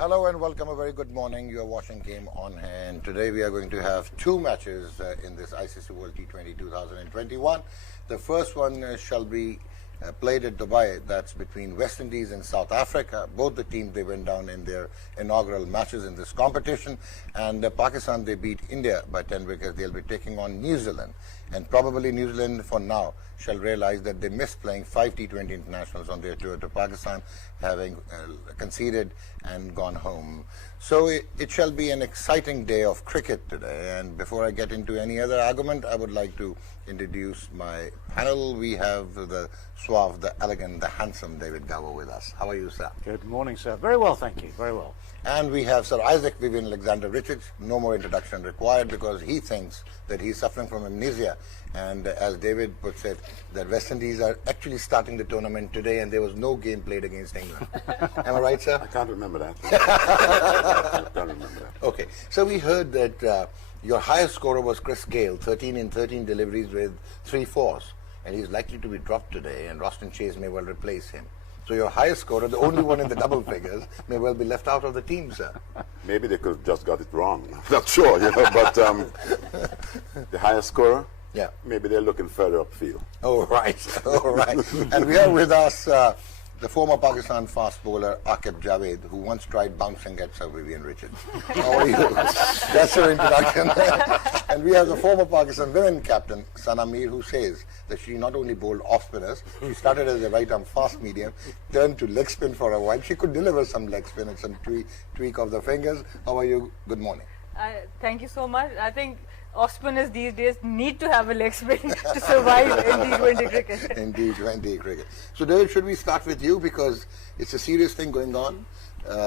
Hello and welcome. A very good morning. You are watching Game On Hand. Today we are going to have two matches in this ICC World T20 2021. The first one shall be played at Dubai. That's between West Indies and South Africa. Both the teams, they went down in their inaugural matches in this competition. And Pakistan, they beat India by 10 wickets. They'll be taking on New Zealand. And probably New Zealand, for now, shall realize that they missed playing 5 T20 internationals on their tour to Pakistan, having conceded and gone home. So it shall be an exciting day of cricket today. And before I get into any other argument, I would like to introduce my panel. We have the suave, the elegant, the handsome David Gabo with us. How are you, sir? Good morning, sir. Very well, thank you. Very well. And we have Sir Isaac Vivian Alexander Richards. No more introduction required because he thinks that he's suffering from amnesia. And as David puts it, that West Indies are actually starting the tournament today and there was no game played against England. Am I right, sir? I can't remember that. I can't remember that. Okay. So we heard that your highest scorer was Chris Gale, 13 in 13 deliveries with 3 fours. And he's likely to be dropped today and Roston Chase may well replace him. So your highest scorer, the only one in the double figures, may well be left out of the team, sir. Maybe they could have just got it wrong. I'm not sure, but the highest scorer, yeah, maybe they're looking further upfield. Oh, right. Oh, right. And we have with us the former Pakistan fast bowler, Aqib Javed, who once tried bouncing at Sir Vivian Richards. How are you? That's your introduction. And we have the former Pakistan women captain, Sana Mir, who says that she not only bowled off spinners, she started as a right-arm fast medium, turned to leg spin for a while. She could deliver some leg spin and some tweak of the fingers. How are you? Good morning. Thank you so much. I think off-spinners these days need to have a leg spin to survive in T20 cricket. In T20 cricket. So David, should we start with you because it's a serious thing going on.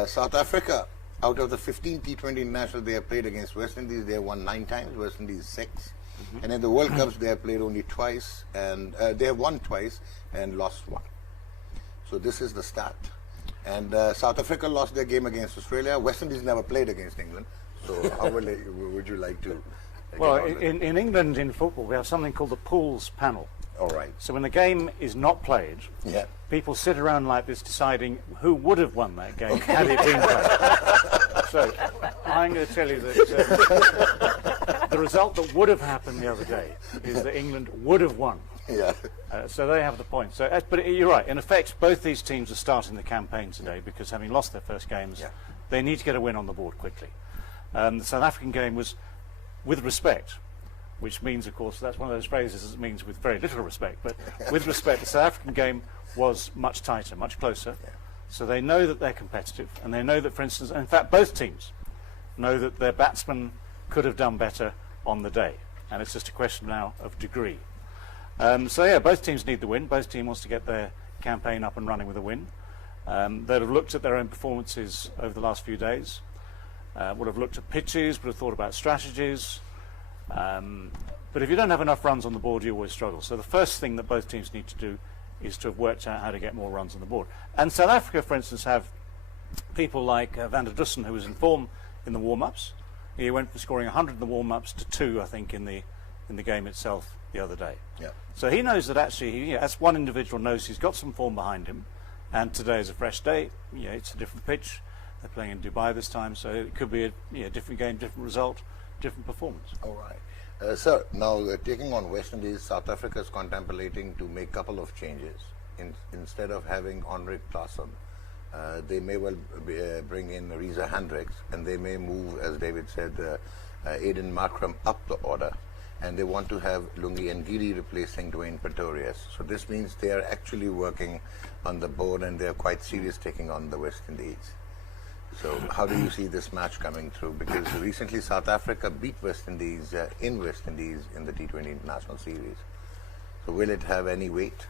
South Africa, out of the 15 T20 internationals they have played against West Indies, they have won 9 times, West Indies 6. And in the World Cups they have played only twice, and they have won twice and lost 1. So this is the start. And South Africa lost their game against Australia. West Indies never played against England. So how would you like to... Well, in England, in football, we have something called the pools panel. All right. So when the game is not played, yeah, people sit around like this deciding who would have won that game had it been played. So I'm going to tell you that the result that would have happened the other day is that England would have won. Yeah. So they have the point. So, but you're right. In effect, both these teams are starting the campaign today because having lost their first games, yeah, they need to get a win on the board quickly. The South African game was with respect, which means, of course, that's one of those phrases that means with very little respect, but with respect, the South African game was much tighter, much closer. Yeah. So they know that they're competitive, and they know that, for instance, in fact, both teams know that their batsmen could have done better on the day, and it's just a question now of degree. So yeah, both teams need the win. Both teams wants to get their campaign up and running with a win. They'd have looked at their own performances over the last few days. Would have looked at pitches, would have thought about strategies. But if you don't have enough runs on the board, you always struggle. So the first thing that both teams need to do is to have worked out how to get more runs on the board. And South Africa, for instance, have people like Van der Dussen, who was in form in the warm-ups. He went from scoring 100 in the warm-ups to 2, I think, in the game itself the other day. Yeah. So he knows that actually, as one individual knows he's got some form behind him, and today is a fresh day. It's a different pitch. They're playing in Dubai this time, so it could be a different game, different result, different performance. All right. Sir, now taking on West Indies, South Africa is contemplating to make a couple of changes. Instead of having Henrik Claesson, they may well bring in Reza Hendricks, and they may move, as David said, Aiden Markram up the order. And they want to have Lungi and Giri replacing Dwayne Pretorius. So this means they are actually working on the board, and they are quite serious taking on the West Indies. So how do you see this match coming through? Because recently South Africa beat West Indies in West Indies in the T20 International Series. So will it have any weight?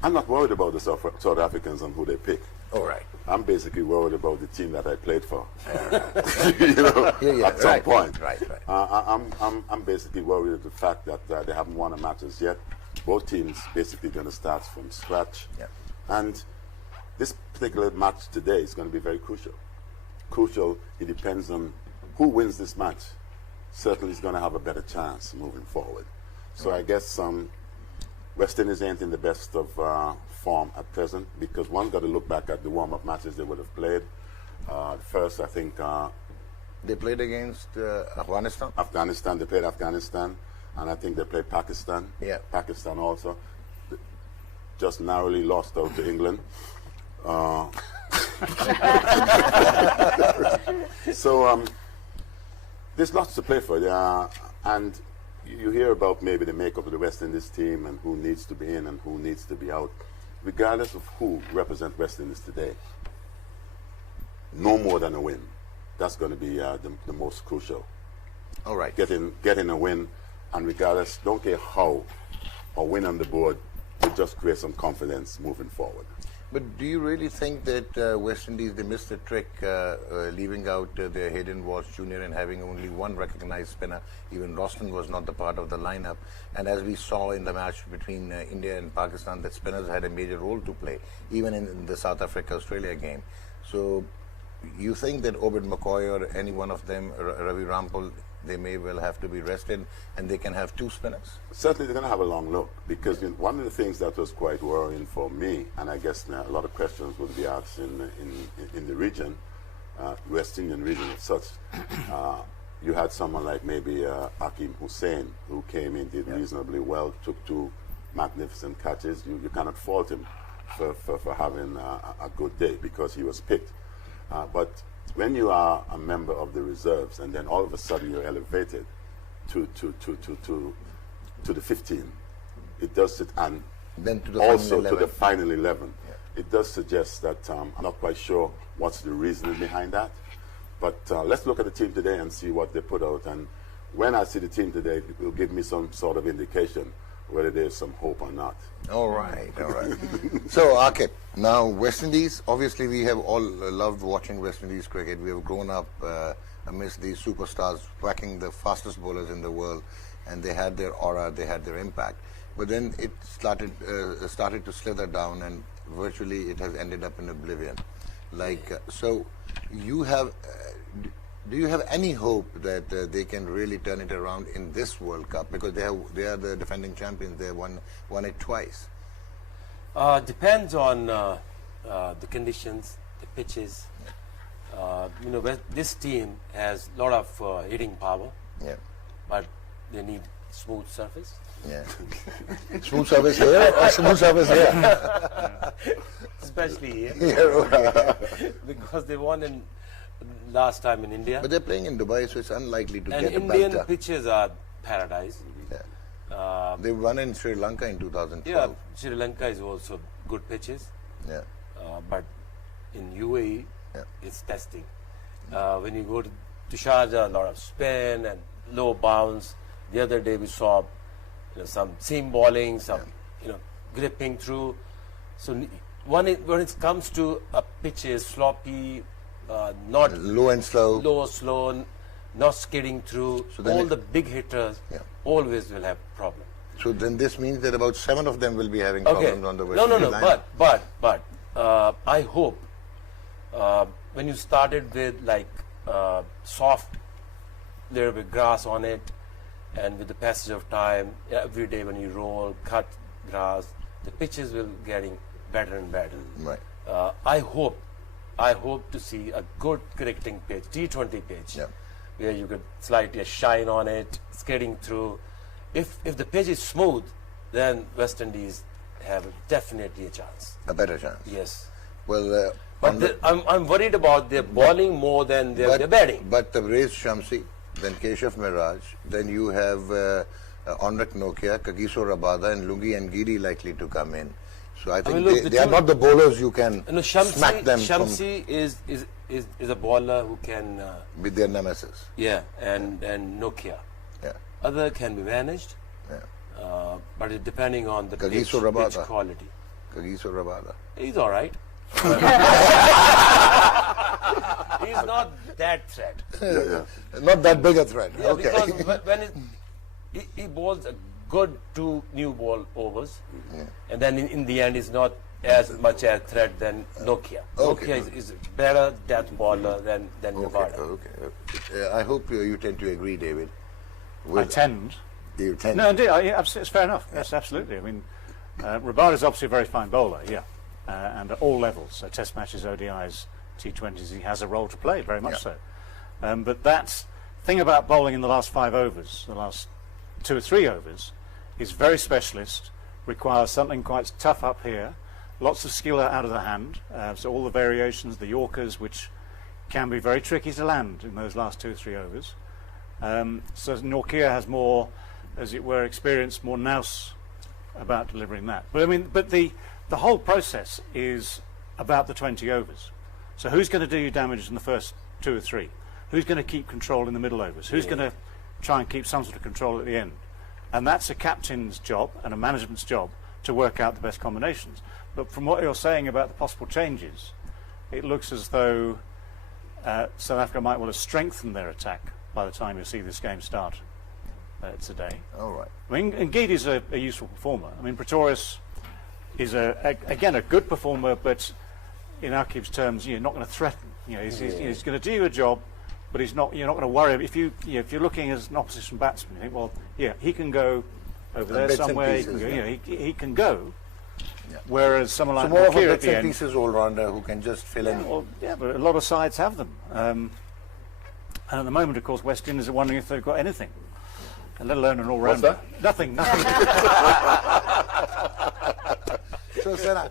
I'm not worried about the South Africans and who they pick. All right. I'm basically worried about the team that I played for. Yeah, at some point. Right. I'm basically worried at the fact that they haven't won a match as yet. Both teams basically going to start from scratch. Yeah. And this particular match today is going to be very crucial. It depends on who wins this match. Certainly is going to have a better chance moving forward. So I guess West Indies ain't in the best of form at present because one's got to look back at the warm-up matches they would have played. The first, I think, They played against Afghanistan. Afghanistan. They played Afghanistan, and I think they played Pakistan. Yeah. Pakistan also. Just narrowly lost out to England. So there's lots to play for. And you hear about maybe the makeup of the West Indies team and who needs to be in and who needs to be out. Regardless of who represents West Indies today, no more than a win. That's going to be the most crucial. All right. Getting a win, and regardless, don't care how, or win on the board, will just create some confidence moving forward. But do you really think that West Indies, they missed the trick leaving out their Hayden Walsh Jr. and having only one recognized spinner? Even Roston was not the part of the lineup. And as we saw in the match between India and Pakistan, that spinners had a major role to play, even in the South Africa-Australia game. So you think that Obed McCoy or any one of them, Ravi Rampal, they may well have to be rested and they can have two spinners? Certainly they're going to have a long look, because one of the things that was quite worrying for me, and I guess now a lot of questions will be asked in the region, West Indian region as such, you had someone like maybe Akeem Hussain, who came in, did reasonably well, took two magnificent catches. You cannot fault him for having a good day because he was picked. But when you are a member of the reserves and then all of a sudden you're elevated to the 15, it does sit, and then to the also final to the final 11. Yeah. It does suggest that I'm not quite sure what's the reasoning behind that. But let's look at the team today and see what they put out. And when I see the team today, it will give me some sort of indication whether there's some hope or not. All right, all right. So, Akib, now West Indies, obviously we have all loved watching West Indies cricket. We have grown up amidst these superstars whacking the fastest bowlers in the world, and they had their aura, they had their impact. But then it started to slither down, and virtually it has ended up in oblivion. So you have... do you have any hope that they can really turn it around in this World Cup? Because they are the defending champions. They won it twice. Depends on the conditions, the pitches. This team has a lot of hitting power. Yeah. But they need smooth surface. Yeah. Smooth surface here or smooth surface here? Especially here. Because they won in last time in India. But they're playing in Dubai, so it's unlikely to get a belter. And Indian pitches are paradise. Yeah. They won in Sri Lanka in 2012. Yeah, Sri Lanka is also good pitches. Yeah. But in UAE, it's testing. When you go to Sharjah, a lot of spin and low bounce. The other day we saw some seam bowling, some gripping through. So when it comes to a pitches, sloppy, not low and slow, slow, not skidding through. So all the big hitters always will have problems. So then this means that about 7 of them will be having problems on the West Indies line. But I hope when you started with soft, little bit grass on it, and with the passage of time, every day when you roll, cut grass, the pitches will getting better and better. Right. I hope to see a good cricketing pitch, T20 pitch, where you could slightly shine on it, skating through. If the pitch is smooth, then West Indies have definitely a chance. A better chance. Yes. Well, but I'm worried about their bowling more than their batting. But Tabrez Shamsi, then Keshav Miraj, then you have Onrak Nokia, Kagiso Rabada, and Lungi and Giri likely to come in. So I think they are not the bowlers you can smack them. Shamsi is a bowler who can with their nemesis. Yeah, and Nokia. Yeah. Other can be managed. Yeah. But it depending on the pitch quality. Kagiso Rabada. He's all right. He's not that threat. Not that big a threat. Yeah, because when he bowls a good 2 new ball overs, and then in the end is not as much a threat than Nokia. Nokia is better death bowler than Rabada. Okay. I hope you tend to agree, David. I tend. You tend. No, indeed. It's fair enough. Yes, absolutely. I mean, Rabada is obviously a very fine bowler. Yeah. And at all levels, so test matches, ODIs, T20s, he has a role to play, very much so. But that thing about bowling in the last 5 overs, the last 2 or 3 overs, is very specialist, requires something quite tough up here, lots of skill out of the hand, so all the variations, the Yorkers, which can be very tricky to land in those last 2 or 3 overs. So Nortje has more, as it were, experience, more nous about delivering that. But I mean, the whole process is about the 20 overs. So who's going to do you damage in the first 2 or 3? Who's going to keep control in the middle overs? Who's going to try and keep some sort of control at the end? And that's a captain's job and a management's job to work out the best combinations. But from what you're saying about the possible changes, it looks as though South Africa might well have strengthened their attack by the time you see this game start today. All right. I mean, Ngidi is a useful performer. I mean, Pretorius is again a good performer, but in Akib's terms, you're not going to threaten. You know, he's going to do you a job, but you're not going to worry. If you're looking as an opposition batsman, you think, well, yeah, he can go over there somewhere. Pieces, he can go. Yeah. Whereas someone like more of a Nortje at bits the and end, pieces all-rounder who can just fill in. well, yeah, but a lot of sides have them. And at the moment, of course, West Indies are wondering if they've got anything, let alone an all-rounder. Nothing. So, Senna,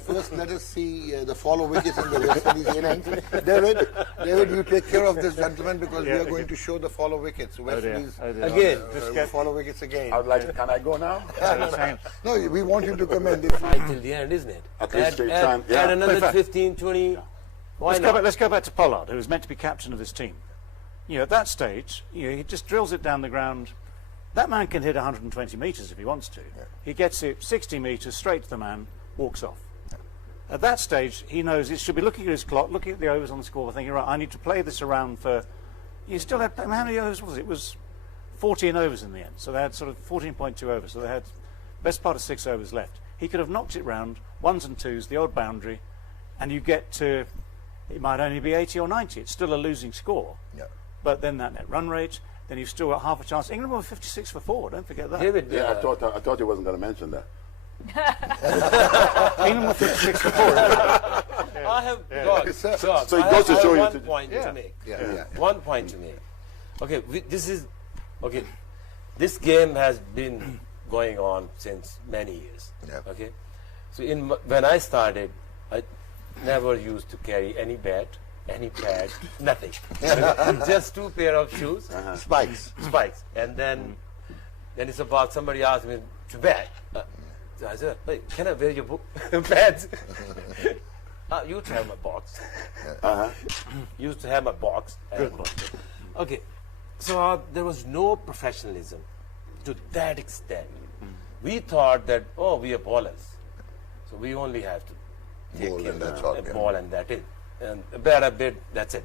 first let us see the follow wickets in the West Indies innings. David, you take care of this gentleman because we are going to show the follow wickets. West Indies Again, follow wickets again. I would like. Can I go now? No, we want him to come in. Right till the end, isn't it? At least take time. Yeah. Add another 15, 20. Yeah. Let's go back to Pollard, who was meant to be captain of this team. You know, at that stage, he just drills it down the ground. That man can hit 120 metres if he wants to. Yeah. He gets it 60 metres straight to the man, walks off. At that stage, he knows he should be looking at his clock, looking at the overs on the scoreboard, thinking, right, I need to play this around for... You still had... How many overs was it? It was 14 overs in the end. So they had sort of 14.2 overs. So they had best part of 6 overs left. He could have knocked it round, 1s and 2s, the odd boundary, and you get to... It might only be 80 or 90. It's still a losing score. Yeah. But then that net run rate... Then you've still got half a chance. England were 56 for 4. Don't forget that. David, Yeah, I thought you wasn't going to mention that. England were 56 for 4. I have got. So it goes to show you. One point to make. One point to make. Okay, this game has been going on since many years. Yeah. Okay, so when I started, I never used to carry any bat, any pad, nothing. Just 2 pair of shoes, Spikes. and then it's about somebody asked me to bat. So I said, "Hey, can I wear your pads?" You to have my box. Used to have my box. Okay, so there was no professionalism to that extent. We thought that we are ballers, so we only have to take Ball in and that's a all, ball and that it. And bat a bit, that's it.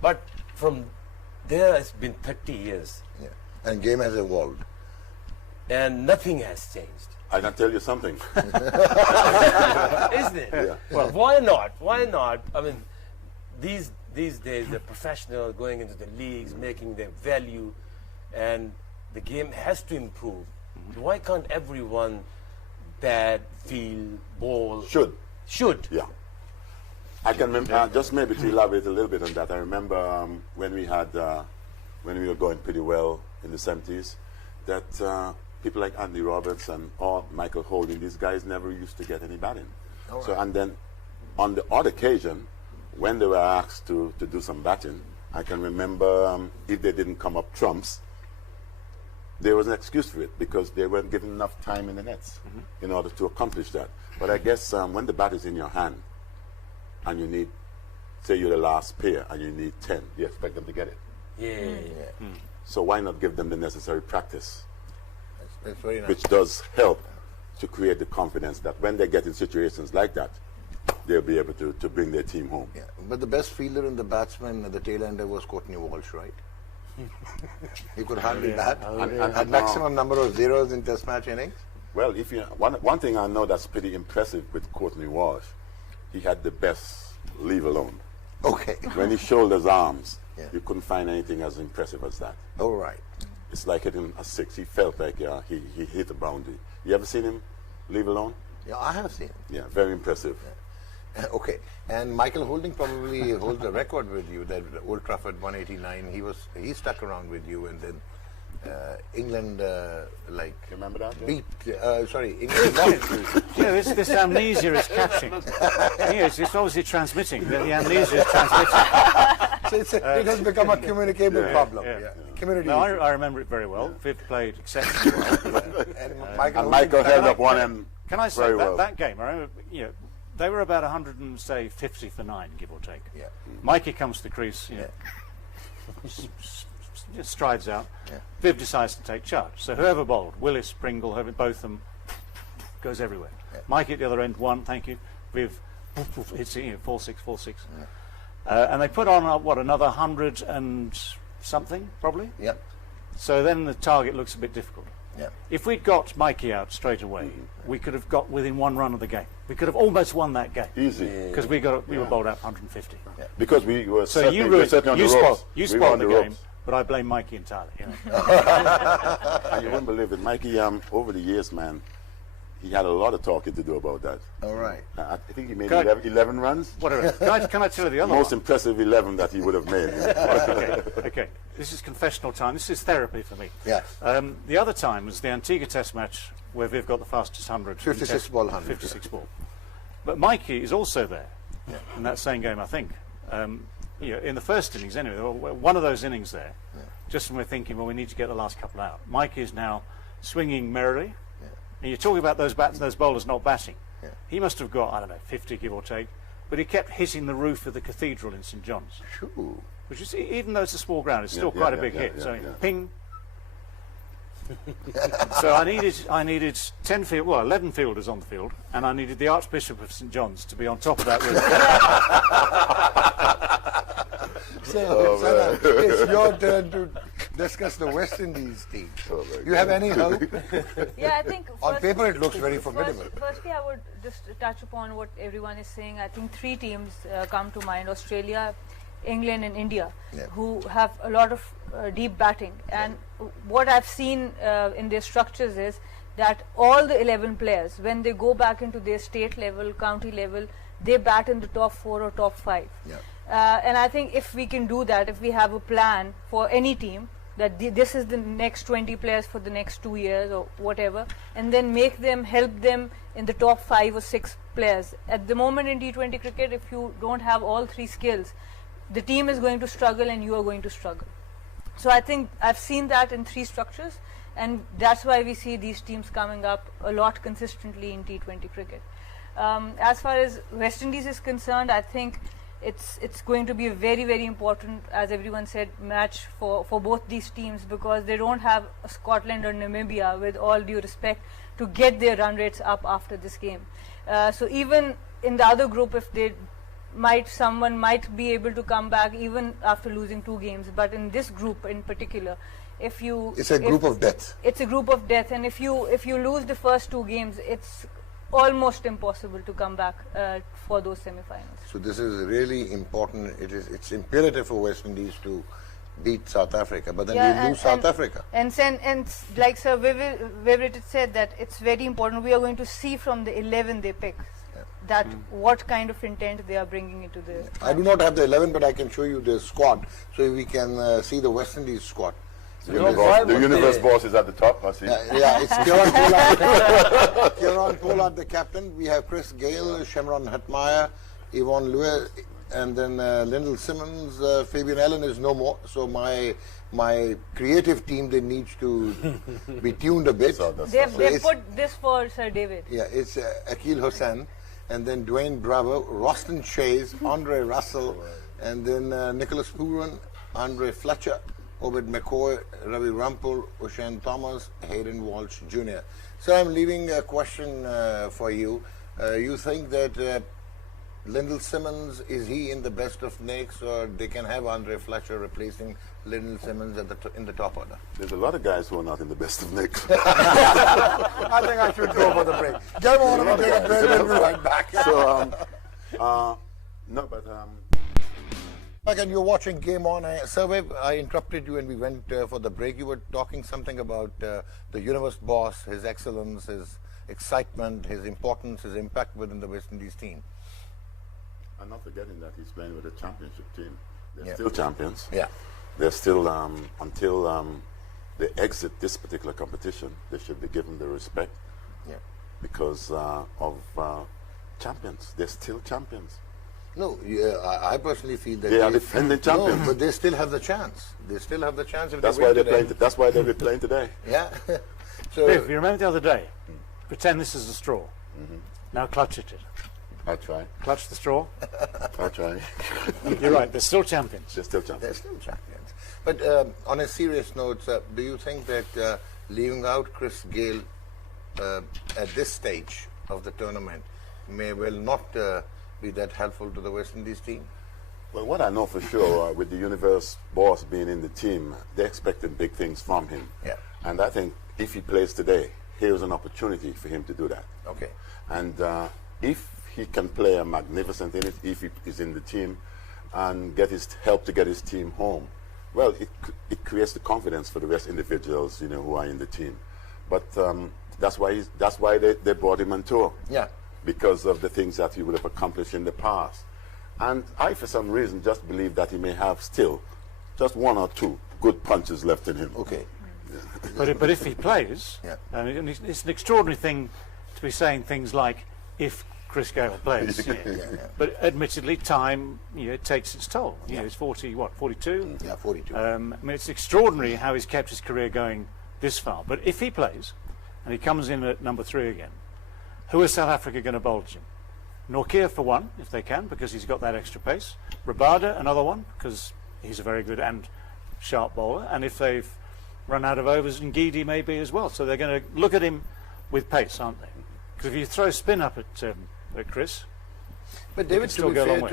But from there, it's been 30 years. Yeah. And game has evolved. And nothing has changed. I can tell you something. Isn't it? Yeah. Well, why not? Why not? I mean, these days, the professionals going into the leagues, making their value, and the game has to improve. Why can't everyone bat, field, bowl? Should. Yeah. I can remember, just maybe to elaborate a little bit on that, I remember when we were going pretty well in the 70s, that people like Andy Roberts and Michael Holding, these guys never used to get any batting. Right. So, and then on the odd occasion, when they were asked to do some batting, I can remember if they didn't come up trumps, there was an excuse for it because they weren't given enough time in the nets in order to accomplish that. But I guess when the bat is in your hand, and you need, say you're the last pair, and you need 10, you expect them to get it. Yeah. So why not give them the necessary practice, That's very nice. which does help to create the confidence that when they get in situations like that, they'll be able to bring their team home. Yeah. But the best fielder and the batsman, the tail ender was Courtney Walsh, right? He could handle that. And Had maximum number of zeros in test match innings. Well, if you one thing I know that's pretty impressive with Courtney Walsh, he had the best leave alone. Okay. When he shoulders arms, Yeah. you couldn't find anything as impressive as that. All right. It's like hitting a 6. He felt like he hit a boundary. You ever seen him leave alone? Yeah, I have seen. Yeah, very impressive. Okay, and Michael Holding probably holds the record with you. That Old Trafford 189. He stuck around with you, and then England remember that? beat. Sorry, England lost. This amnesia is catching. It's obviously transmitting. The amnesia is transmitting. So it has become a communicable problem. Community. No, I remember it very well. Viv played exceptionally well. And Michael held up one end. Can I say very that, well. that game? I remember, they were about 150 for 9, give or take. Yeah. Mikey comes to the crease, strides out. Viv decides to take charge. So whoever bowled, Willis, Pringle, both of them, goes everywhere. Mikey at the other end, 1, thank you. Viv hits it, 4-6, 4-6. And they put on, another 100 and something, probably? Yeah. So then the target looks a bit difficult. Yeah. If we'd got Mikey out straight away, we could have got within 1 run of the game. We could have almost won that game. Easy. Because we were bowled out 150. Because we were So certainly, you we were certainly on the ropes. you We were spoiled on the ropes. game, but I blame Mikey entirely. And you wouldn't believe it. Mikey, over the years, man, he had a lot of talking to do about that. All right. I think he made Can I- 11 runs. Whatever. Can I tell you the other Most one? impressive 11 that he would have made. Okay. This is confessional time. This is therapy for me. Yeah. The other time was the Antigua Test match where Viv got the fastest 100. 56 ball 100. 56 ball. But Mikey is also there in that same game, I think. In the first innings, anyway, one of those innings there, just when we're thinking, well, we need to get the last couple out. Mikey is now swinging merrily. And you're talking about those bowlers not batting. He must have got, I don't know, 50, give or take. But he kept hitting the roof of the cathedral in St John's. Sure. Which is, even though it's a small ground, it's still quite a big hit. So ping. So I needed 11 fielders on the field, and I needed the Archbishop of St John's to be on top of that roof. So, it's your turn to discuss the West Indies team. You have any hope? Yeah, I think On paper it looks very formidable. Firstly, I would just touch upon what everyone is saying. I think 3 teams come to mind: Australia, England, and India, who have a lot of deep batting. And what I've seen in their structures is that all the 11 players, when they go back into their state level, county level, they bat in the top 4 or top 5. And I think if we can do that, if we have a plan for any team, that this is the next 20 players for the next 2 years or whatever, and then help them in the top 5 or 6 players. At the moment in T20 cricket, if you don't have all 3 skills, the team is going to struggle and you are going to struggle. So I think I've seen that in 3 structures, and that's why we see these teams coming up a lot consistently in T20 cricket. As far as West Indies is concerned, I think it's going to be a very, very important, as everyone said, match for both these teams, because they don't have Scotland or Namibia, with all due respect, to get their run rates up after this game. So even in the other group, if someone might be able to come back even after losing 2 games, but in this group in particular, it's a group of death. It's a group of death, and if you lose the first 2 games, it's almost impossible to come back for those semi-finals. So this is really important. It's imperative for West Indies to beat South Africa, but then we lose South Africa. And like Sir Vivid said, that it's very important. We are going to see from the 11 they pick that what kind of intent they are bringing into the. I do not have the 11, but I can show you the squad, so we can see the West Indies squad. The universe boss is at the top, I see. It's Kieran Pollard. Kieran Pollard, the captain. We have Chris Gale, Shemron Hetmeyer, Yvonne Lewis, and then Lyndall Simmons. Fabian Allen is no more. So my creative team, they need to be tuned a bit. They've put this for Sir David. Yeah, it's Akil Hussain, and then Dwayne Bravo, Roston Chase, Andre Russell, and then Nicholas Pooran, Andre Fletcher, Obed McCoy, Ravi Rampur, O'Shane Thomas, Hayden Walsh Jr. So I'm leaving a question for you. You think that Lyndall Simmons, is he in the best of nicks, or they can have Andre Fletcher replacing Lyndall Simmons in the top order? There's a lot of guys who are not in the best of nicks. I think I should go for the break. Get on, we'll take a break and we'll be right back. So, Again, you're watching Game On. Shoaib, I interrupted you and we went for the break. You were talking something about the universe boss, his excellence, his excitement, his importance, his impact within the West Indies team. I'm not forgetting that he's playing with a championship team. They're Yeah. still champions. Yeah. They're still, until they exit this particular competition, they should be given the respect Yeah. because of champions. They're still champions. No, yeah, I personally feel that They are defending champions. No, but they still have the chance. They still have the chance if That's they why win they're today. playing. That's why they'll be playing today. Yeah. So Viv, you remember the other day? Pretend this is a straw. Now clutch it. I try. Clutch the straw. I try. You're right, they're still champions. They're still they're champions. still champions. But on a serious note, do you think that leaving out Chris Gayle at this stage of the tournament may well not be that helpful to the West Indies team? Well, what I know for sure, with the Universe boss being in the team, they're expecting big things from him. Yeah. And I think if he plays today, here's an opportunity for him to do that. Okay. And if he can play a magnificent innings, if he is in the team and help to get his team home, well, it creates the confidence for the rest individuals, who are in the team. But that's why they brought him on tour. Yeah. Because of the things that he would have accomplished in the past. And I, for some reason, just believe that he may have still just one or two good punches left in him. Okay. But if he plays, Yeah. and it's an extraordinary thing to be saying things like, if Chris Gayle plays. But admittedly, time it takes its toll. He's 42? Yeah, 42. I mean, it's extraordinary how he's kept his career going this far. But if he plays, and he comes in at number 3 again, who is South Africa going to bowl to him? Nortje for one, if they can, because he's got that extra pace. Rabada, another one, because he's a very good and sharp bowler. And if they've run out of overs, Ngidi maybe as well. So they're going to look at him with pace, aren't they? Because if you throw spin up at Chris, But David, still go a long way.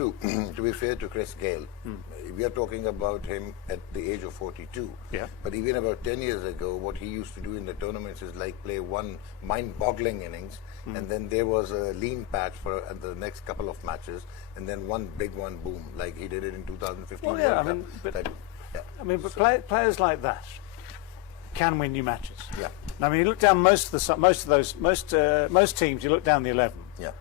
to be fair to Chris Gayle, we are talking about him at the age of 42. Yeah. But even about 10 years ago, what he used to do in the tournaments is like play one mind-boggling innings, and then there was a lean patch for the next couple of matches, and then one big one, boom, like he did it in 2015. Well, yeah, World I mean, Cup. but- That- yeah. I mean, but players like that can win you matches. Yeah. Now, I mean, you look down most teams. You look down the 11, Yeah.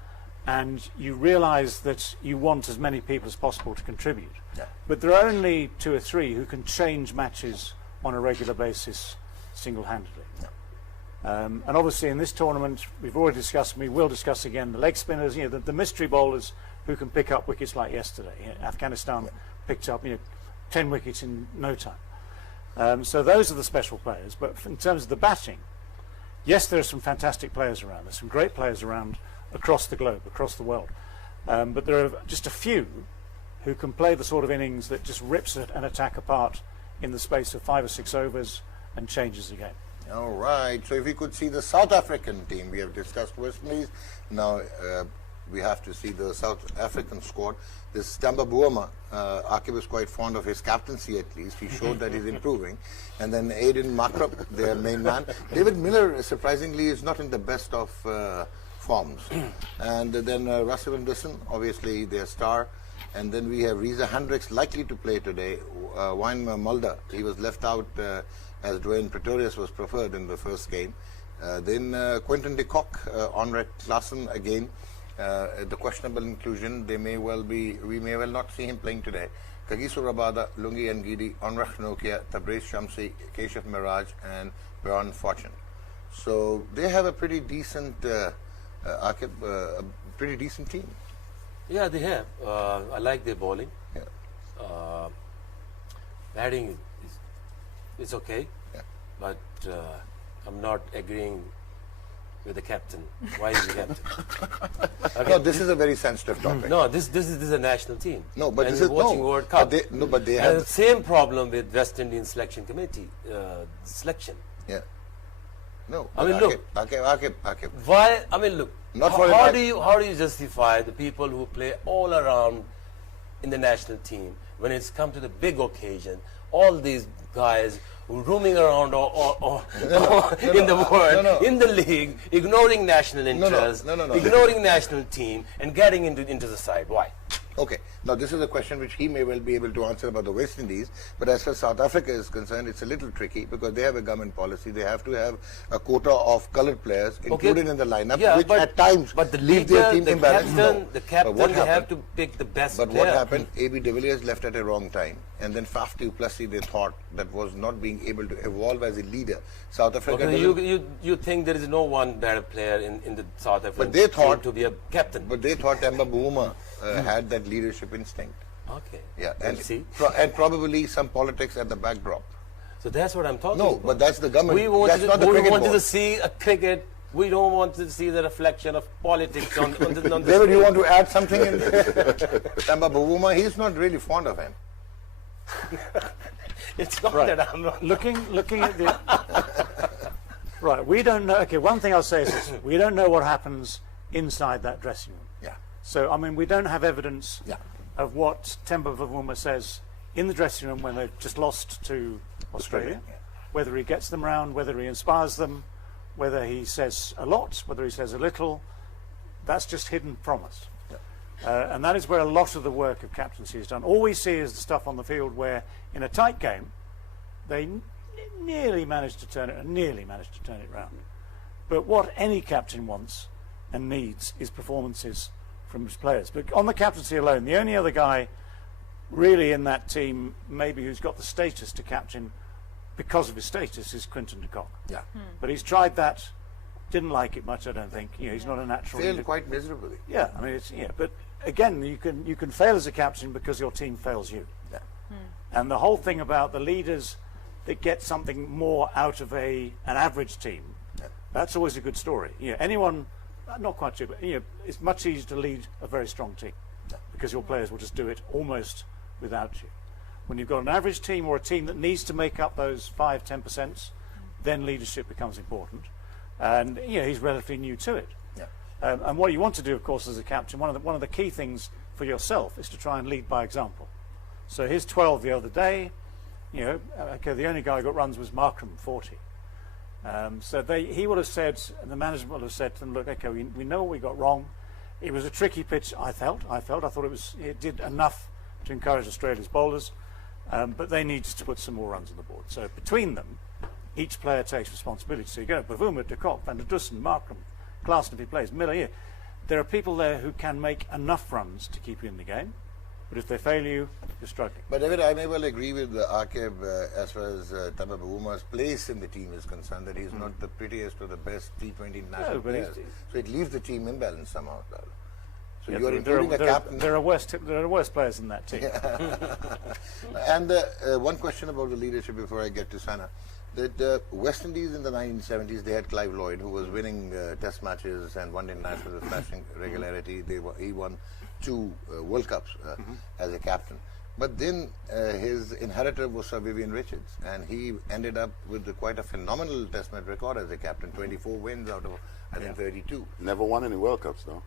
and you realise that you want as many people as possible to contribute. Yeah. But there are only 2 or 3 who can change matches on a regular basis single-handedly. And obviously, in this tournament, we've already discussed, and we will discuss again, the leg spinners. The mystery bowlers who can pick up wickets like yesterday. Afghanistan picked up 10 wickets in no time. So those are the special players. But in terms of the batting, yes, there are some fantastic players around. There's some great players around across the globe, across the world. But there are just a few who can play the sort of innings that just rips an attack apart in the space of 5 or 6 overs and changes the game. All right. So if we could see the South African team, we have discussed West Indies. Now we have to see the South African squad. This Tamba Buama, Akib is quite fond of his captaincy at least. He showed that he's improving. And then Aiden Makrup, their main man. David Miller, surprisingly, is not in the best of forms. And then Russell Anderson, obviously their star. And then we have Reza Hendricks likely to play today. Wayne Mulder, he was left out as Dwayne Pretorius was preferred in the first game. Then Quinton de Kock, Onret Klassen again. The questionable inclusion, we may well not see him playing today. Kagiso Rabada, Lungi Ngidi, Onrach Nokia, Tabriz Shamsi, Keshav Miraj, and Bjorn Fortune. So they have a pretty decent, Akib, a pretty decent team. Yeah, they have. I like their bowling. Yeah. Batting is okay, Yeah. but I'm not agreeing with the captain. Why is the captain? Okay. No, this is a very sensitive topic. No, this is a national team. No, but and this we're is watching no. World Cup. But they And have the same problem with West Indian selection committee selection. yeah. No. I mean, Akib. Why? I mean, look. Not for how a- do you justify the people who play all around in the national team when it's come to the big occasion? All these guys roaming around in the world, in the league, ignoring national interest, No. ignoring national team, and getting into the side. Why? Okay. Now, this is a question which he may well be able to answer about the West Indies, but as far as South Africa is concerned, it's a little tricky because they have a government policy. They have to have a quota of coloured players included in the lineup, which at times leave their team imbalanced. The captain, they have to pick the best player. But what happened? A.B. de Villiers left at a wrong time, and then Faf du Plessis, they thought, that was not being able to evolve as a leader. South Africa. Okay, you think there is no one better player in the South African team to be a captain? But they thought Temba Bavuma had that leadership instinct. Okay. Yeah, and probably some politics at the backdrop. So that's what I'm talking about. No, but that's the government. We wanted to see a cricket. We don't want to see the reflection of politics on the David, you want to add something in Temba Bavuma? He's not really fond of him. It's not that I'm not. Looking at the... Right, we don't know... Okay, one thing I'll say is this. We don't know what happens inside that dressing room. Yeah. So, I mean, we don't have evidence of what Temba Bavuma says in the dressing room when they've just lost to Australia. Whether he gets them round, whether he inspires them, whether he says a lot, whether he says a little. That's just hidden from us. And that is where a lot of the work of captaincy is done. All we see is the stuff on the field where, in a tight game, they nearly managed to turn it round. But what any captain wants and needs is performances from his players. But on the captaincy alone, the only other guy really in that team, maybe who's got the status to captain because of his status, is Quinton de Kock. Yeah. But he's tried that, didn't like it much, I don't think. You know, he's not a natural. Failed quite miserably. Yeah, I mean, it's but again, you can fail as a captain because your team fails you. Yeah. And the whole thing about the leaders that get something more out of an average team, that's always a good story. You know, anyone, not quite true, but it's much easier to lead a very strong team because your players will just do it almost without you. When you've got an average team or a team that needs to make up those 5-10%, then leadership becomes important. And he's relatively new to it. And what you want to do, of course, as a captain, one of the key things for yourself is to try and lead by example. So his 12 the other day, the only guy who got runs was Markham, 40. So he would have said, and the management would have said to them, look, okay, we know what we got wrong. It was a tricky pitch, I thought it did enough to encourage Australia's bowlers, but they needed to put some more runs on the board. So between them, each player takes responsibility. So you go, Bavuma, de Kock, Van der Dussen, Markham, Klaassen if he plays, Miller here. There are people there who can make enough runs to keep you in the game, but if they fail you, you're struggling. But David, I may well agree with Aqib as far as Temba Bavuma's place in the team is concerned, that he's not the prettiest or the best T20 national player. So it leaves the team imbalanced somehow. So you're including a captain. There are worse players in that team. And one question about the leadership before I get to Sana. The West Indies in the 1970s, they had Clive Lloyd, who was winning test matches and one international with flashing regularity. He won 2 World Cups as a captain. But then his inheritor was Sir Vivian Richards, and he ended up with quite a phenomenal test match record as a captain, 24 wins out of, I think, 32. Never won any World Cups, though.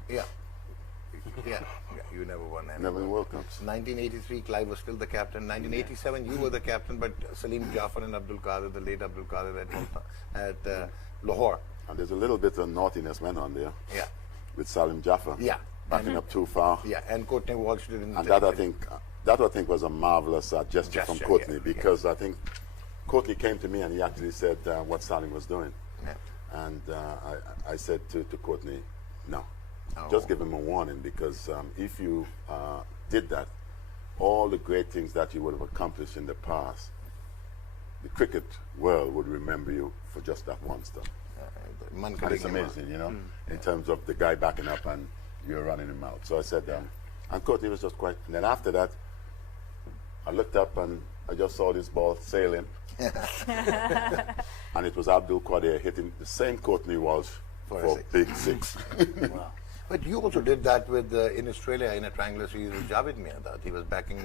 Yeah, you never won any. Never World Cups. 1983, Clive was still the captain. 1987, you were the captain, but Salim Jafar and Abdul Qadir, the late Abdul Qadir at Lahore. And there's a little bit of naughtiness went on there. Yeah. With Salim Jafar. Yeah. Backing up too far. Yeah, and Courtney Walsh didn't. And that I think was a marvelous gesture from Courtney, because I think Courtney came to me and he actually said what Salim was doing. Yeah. And I said to Courtney, no. Just give him a warning, because if you did that, all the great things that you would have accomplished in the past, the cricket world would remember you for just that one stuff. And it's amazing, in terms of the guy backing up and you're running him out. So I said, and Courtney was just quiet. And then after that, I looked up and I just saw this ball sailing. And it was Abdul Qadir hitting the same Courtney Walsh for big 6. Wow. But you also did that with in Australia in a triangular series with Javed Miandad. He was backing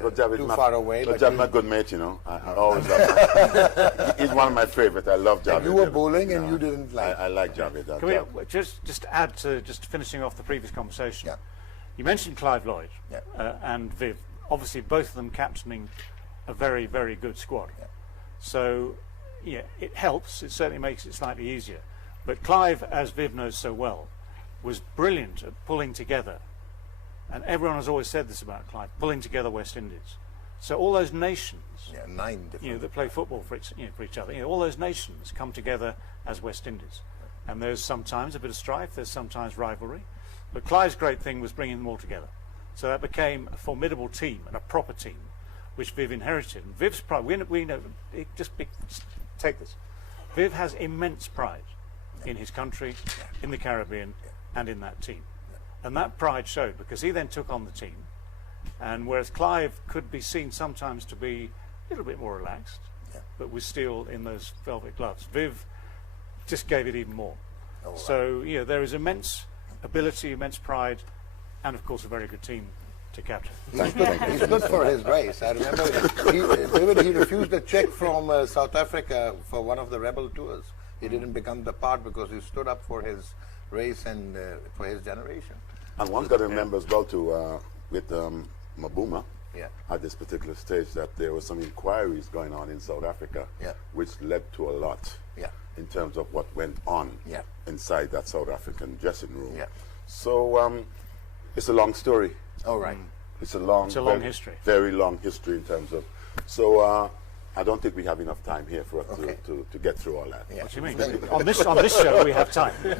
too far away. But Javed, my good mate, I always love him. He's one of my favorites. I love Javed. And you were bowling and you didn't like. I like Javed. Can we just add to finishing off the previous conversation? Yeah. You mentioned Clive Lloyd and Viv. Obviously, both of them captaining a very, very good squad. Yeah. So, it helps. It certainly makes it slightly easier. But Clive, as Viv knows so well, was brilliant at pulling together And everyone has always said this about Clive, pulling together West Indies. So all those nations, 9 different, that play football for each other, all those nations come together as West Indies. And there's sometimes a bit of strife, there's sometimes rivalry. But Clive's great thing was bringing them all together. So that became a formidable team and a proper team, which Viv inherited. And Viv's pride, we know, take this. Viv has immense pride in his country, in the Caribbean, and in that team. And that pride showed because he then took on the team. And whereas Clive could be seen sometimes to be a little bit more relaxed, but was still in those velvet gloves, Viv just gave it even more. So, there is immense ability, immense pride, and of course a very good team to captain. He's good for his race. I remember he refused a check from South Africa for one of the Rebel tours. He didn't become the part because he stood up for his race and for his generation. And one's got to remember as well too, with Mabuma, at this particular stage, that there were some inquiries going on in South Africa, which led to a lot in terms of what went on inside that South African dressing room. So it's a long story. Oh, right. It's a long history. Very long history in terms of. So I don't think we have enough time here for us to get through all that. What do you mean? on this show we have time. We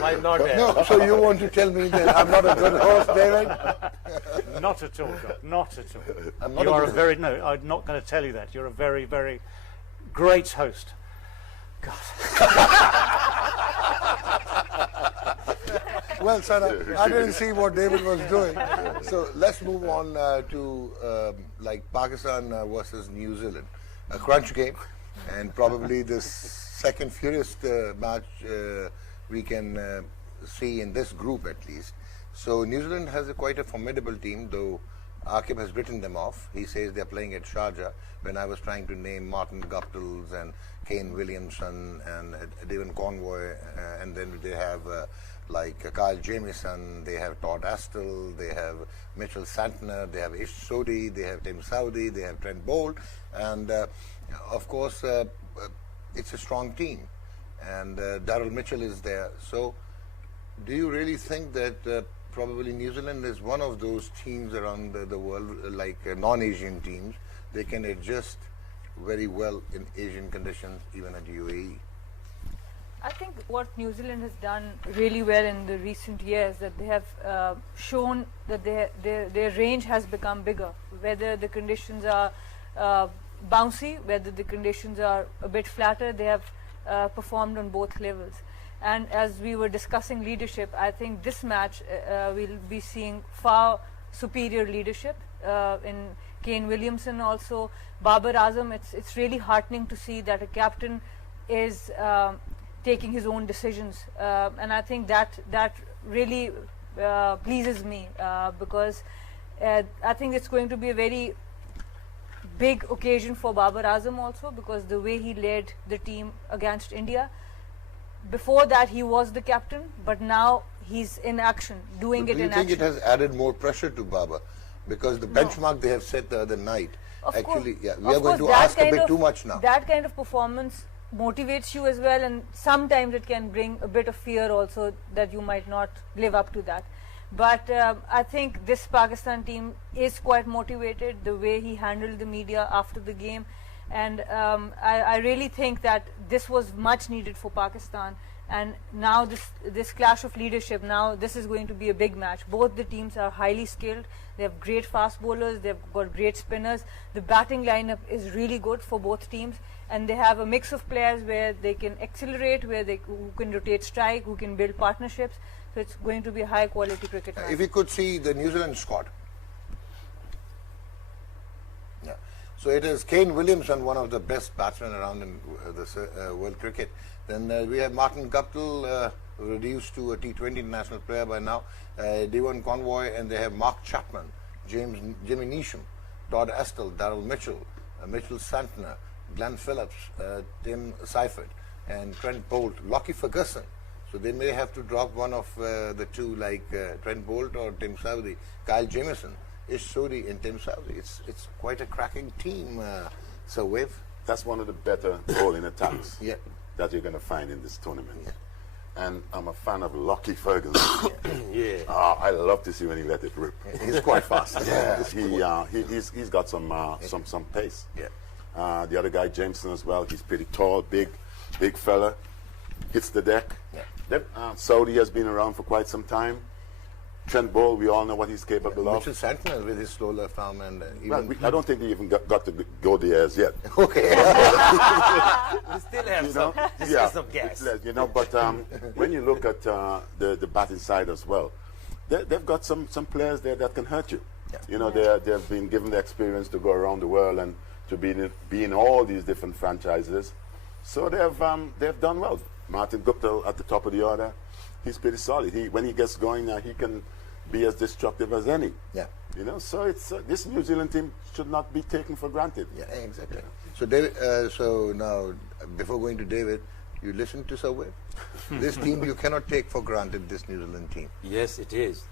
might not have. No, so you want to tell me that I'm not a good host, David? Not at all, John. Not at all. You are a very I'm not going to tell you that. You're a very, very great host. God. Well, sir, I didn't see what David was doing. So let's move on to Pakistan versus New Zealand. A crunch game, and probably the second furious match we can see in this group at least. So New Zealand has quite a formidable team, though Aqib has written them off. He says they're playing at Sharjah. When I was trying to name Martin Guptill and Kane Williamson and Devon Convoy, and then they have Kyle Jamieson, they have Todd Astle, they have Mitchell Santner, they have Ish Sodhi, they have Tim Southee, they have Trent Bolt, and of course it's a strong team, and Daryl Mitchell is there. So do you really think that probably New Zealand is one of those teams around the world, like non-Asian teams, they can adjust very well in Asian conditions, even at UAE? I think what New Zealand has done really well in the recent years, that they have shown that their range has become bigger, whether the conditions are bouncy, whether the conditions are a bit flatter, they have performed on both levels. And as we were discussing leadership, I think this match we'll be seeing far superior leadership in Kane Williamson also. Babar Azam, it's really heartening to see that a captain is taking his own decisions, and I think that really pleases me because I think it's going to be a very big occasion for Babar Azam also, because the way he led the team against India. Before that he was the captain, but now he's in action, doing it in action. Do you think it has added more pressure to Babar? Because the benchmark they have set the other night, actually, we are going to ask a bit too much now. That kind of performance motivates you as well, and sometimes it can bring a bit of fear also that you might not live up to that. But I think this Pakistan team is quite motivated, the way he handled the media after the game. And I really think that this was much needed for Pakistan. And now this clash of leadership, now this is going to be a big match. Both the teams are highly skilled. They have great fast bowlers. They've got great spinners. The batting lineup is really good for both teams. And they have a mix of players where they can accelerate, who can rotate strike, who can build partnerships. So it's going to be a high quality cricket match. If you could see the New Zealand squad. So it is Kane Williamson, one of the best batsmen around in world cricket. Then we have Martin Guptill, reduced to a T20 international player by now. Devon Convoy, and they have Mark Chapman, Jimmy Neesham, Todd Astle, Daryl Mitchell, Mitchell Santner, Glenn Phillips, Tim Seifert, and Trent Bolt, Lockie Ferguson. So they may have to drop one of the two, like Trent Bolt or Tim Southee. Kyle Jamieson, Ish Sodhi, and Tim Southee. It's quite a cracking team, Shoaib. That's one of the better bowling attacks that you're going to find in this tournament. and I'm a fan of Lockie Ferguson. Yeah. I love to see when he let it rip. He's quite fast. He's got some pace. Yeah. The other guy, Jameson, as well. He's pretty tall, big fella. Hits the deck. Yeah. Saudi has been around for quite some time. Trent Bowl, we all know what he's capable of. Mitchell Santner with his slow left arm and even. I don't think he even got to go there as yet. Okay. We still have some gas. But when you look at the batting side as well, they've got some players there that can hurt you. Yeah. They've been given the experience to go around the world and to be in all these different franchises. So they've done well. Martin Gupta at the top of the order, he's pretty solid. When he gets going, he can be as destructive as any. Yeah. So it's this New Zealand team should not be taken for granted. Yeah, exactly. So David, so now before going to David, you listen to Shoaib. This team you cannot take for granted. This New Zealand team. Yes, it is.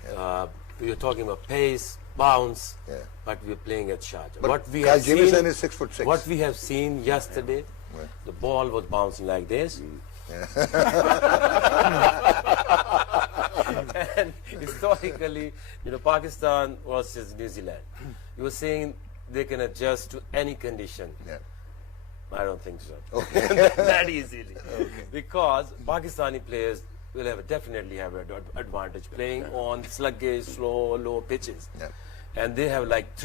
We are talking about pace, bounce, but we are playing at Sharjah. But What we Kyle have Jamieson seen, is 6'6". What we have seen yesterday, the ball was bouncing like this. And historically, Pakistan versus New Zealand, you were saying they can adjust to any condition. Yeah. I don't think so. Okay. That easily. Because Pakistani players will definitely have an advantage playing on sluggish, slow, low pitches. Yeah. And they have like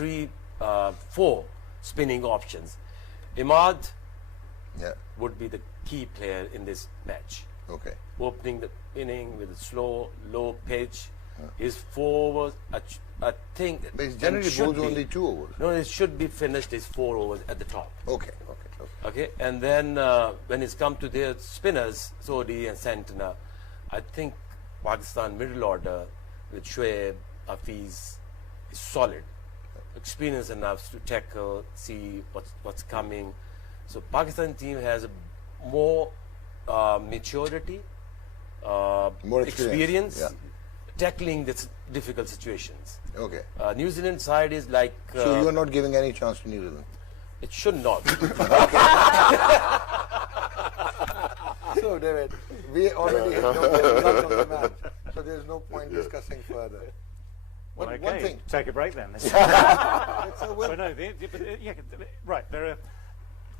4 spinning options. Imad would be the key player in this match. Okay. Opening the inning with a slow, low pitch. His 4 overs, I think. But it's generally bowls only 2 overs. No, it should be finished as 4 overs at the top. Okay. And then when it's come to their spinners, Sodi and Santner, I think Pakistan middle order with Shoaib, Hafiz is solid. Experienced enough to tackle, see what's coming. So Pakistan team has more maturity, More experience. tackling these difficult situations. Okay. New Zealand side is like... So you are not giving any chance to New Zealand? It should not. So David, we already have no result of the match, so there's no point discussing further. Okay, One thing. take a break then. It's a win. But no, right.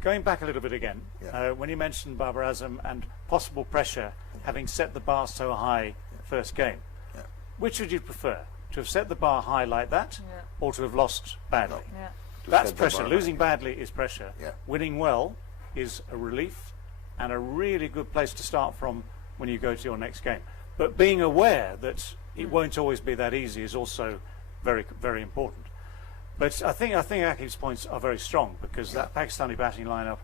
Going back a little bit again, when you mentioned Babar Azam and possible pressure, having set the bar so high first game, which would you prefer? To have set the bar high like that, or to have lost badly? Yeah. That's pressure. Losing badly is pressure. Yeah. Winning well is a relief and a really good place to start from when you go to your next game. But being aware that it won't always be that easy is also very, very important. But I think Akif's points are very strong, because that Pakistani batting lineup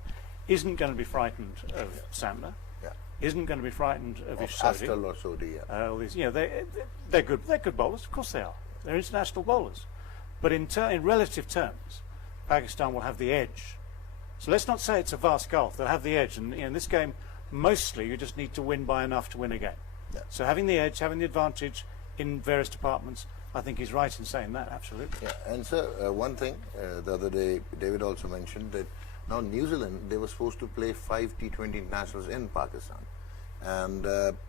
isn't going to be frightened of Santner, isn't going to be frightened of Sodi. Akhtar or Sodi, All these, they're good. They're good bowlers, of course they are. They're international bowlers. But in relative terms, Pakistan will have the edge. So let's not say it's a vast gulf. They'll have the edge, and in this game, mostly you just need to win by enough to win a game. Yeah. So having the edge, having the advantage in various departments, I think he's right in saying that, absolutely. Yeah, and sir, one thing, the other day, David also mentioned that now New Zealand, they were supposed to play 5 T20 internationals in Pakistan. And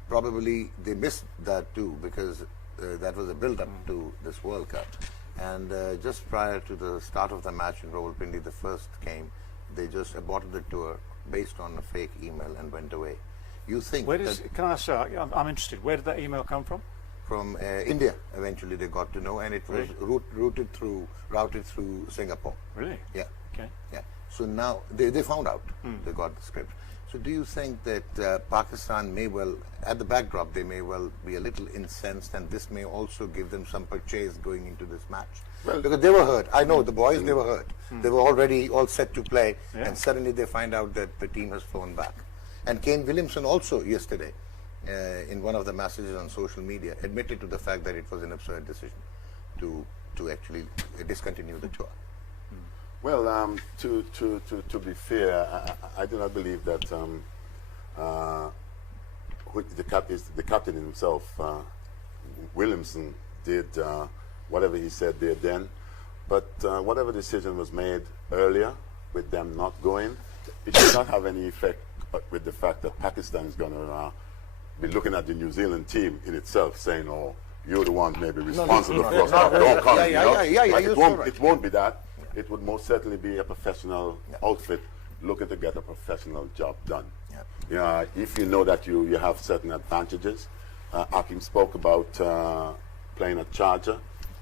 probably they missed that too, because that was a build-up to this World Cup. And just prior to the start of the match in Rawalpindi, the first game, they just aborted the tour based on a fake email and went away. You think can I ask, I'm interested, where did that email come from? From India, eventually they got to know, and it was routed through Singapore. Really? Yeah. Okay. Yeah. So now they found out, they got the script. So do you think that Pakistan may well, at the backdrop, they may well be a little incensed, and this may also give them some purchase going into this match? Well, because they were hurt. I know the boys, they were hurt. They were already all set to play, and suddenly they find out that the team has flown back. And Kane Williamson also yesterday, in one of the messages on social media, admitted to the fact that it was an absurd decision to actually discontinue the tour. Well, to be fair, I do not believe that the captain himself, Williamson, did whatever he said there then. But whatever decision was made earlier with them not going, it should not have any effect with the fact that Pakistan is going to be looking at the New Zealand team in itself, saying, "Oh, you're the one maybe responsible for us. Don't come." It won't be that. It would most certainly be a professional outfit looking to get a professional job done. If you know that you have certain advantages, Akim spoke about playing a charger,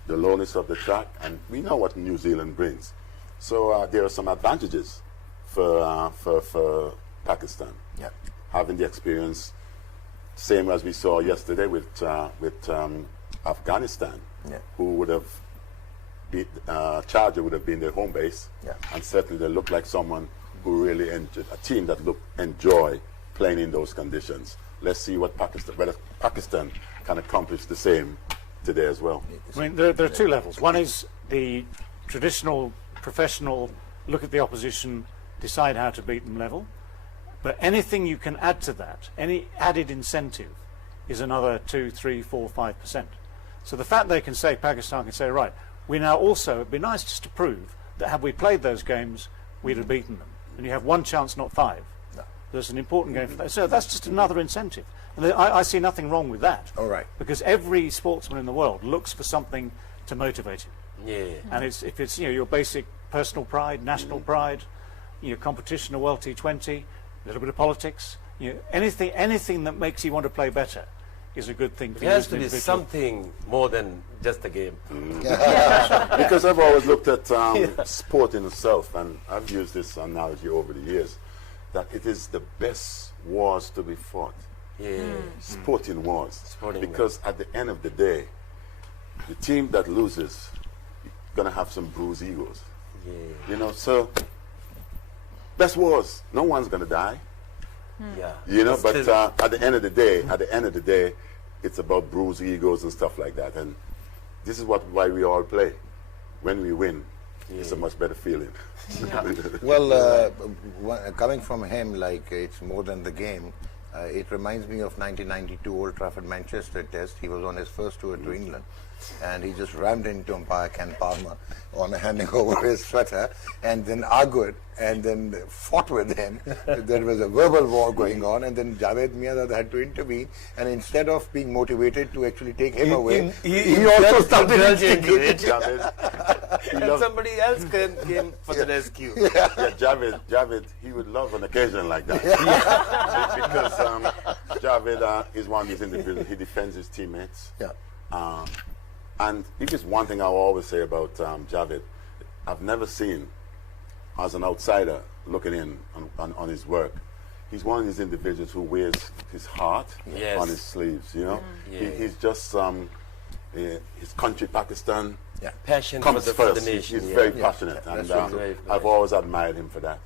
the lowness of the track, and we know what New Zealand brings. So there are some advantages for Pakistan. Having the experience, same as we saw yesterday with Afghanistan, who would have Charger would have been their home base, and certainly they look like someone who really a team that enjoy playing in those conditions. Let's see what whether Pakistan can accomplish the same today as well. I mean, there are two levels. One is the traditional professional look at the opposition, decide how to beat them level. But anything you can add to that, any added incentive, is another 2, 3, 4, 5%. So the fact they can say, Pakistan can say, right, we now also, it'd be nice just to prove that had we played those games, we'd have beaten them. And you have one chance, not 5. There's an important game for that. So that's just another incentive. And I see nothing wrong with that. All right. Because every sportsman in the world looks for something to motivate him. And if it's your basic personal pride, national pride, competition, a World T20, a little bit of politics, anything that makes you want to play better is a good thing for you. It has to be something more than just a game. Because I've always looked at sport in itself, and I've used this analogy over the years, that it is the best wars to be fought. Sporting wars. Because at the end of the day, the team that loses is going to have some bruised egos. So best wars. No one's going to die. But at the end of the day, it's about bruised egos and stuff like that. And this is why we all play. When we win, it's a much better feeling. Well, coming from him, like it's more than the game. It reminds me of 1992 Old Trafford Manchester Test. He was on his first tour to England, and he just rammed into umpire Ken Palmer on handing over his sweater, and then argued, and then fought with him. There was a verbal war going on, and then Javed Miazad had to intervene, and instead of being motivated to actually take him away, he also started instigating. And somebody else came for the rescue. Javed, he would love an occasion like that. Because Javed is one of these individuals. He defends his teammates. And if it's one thing I always say about Javed, I've never seen, as an outsider looking in on his work, he's one of these individuals who wears his heart on his sleeves. He's just his country, Pakistan, passion comes for first. the nation. He's very passionate, and I've always admired him for that.